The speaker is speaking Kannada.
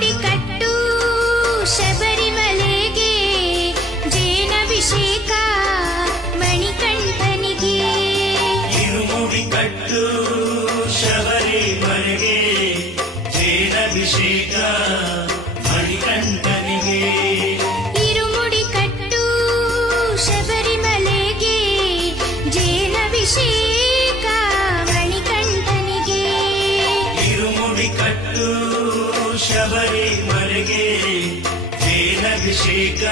ಇರುಮುಡಿ ಕಟ್ಟು ಶಬರಿಮಲೆಗೆ ಜೇನಭಿಷೇಕ ಮಣಿಕಂಠನಿಗೆ ಇರುಮುಡಿ ಕಟ್ಟು ಶಬರಿಮಲೆಗೆ ಜೇನಭಿಷೇಕ ಮಣಿಕಂಠನಿಗೆ ಇರುಮುಡಿ ಕಟ್ಟು ಶಬರಿಮಲೆಗೆ ಜೇನಭಿಷೇಕ ಮಣಿಕಂಠನಿಗೆ ಇರುಮುಡಿ ಕಟ್ಟು ಶಬರಿಮಲೆಗೆ ಜೇನಭಿಷೇಕ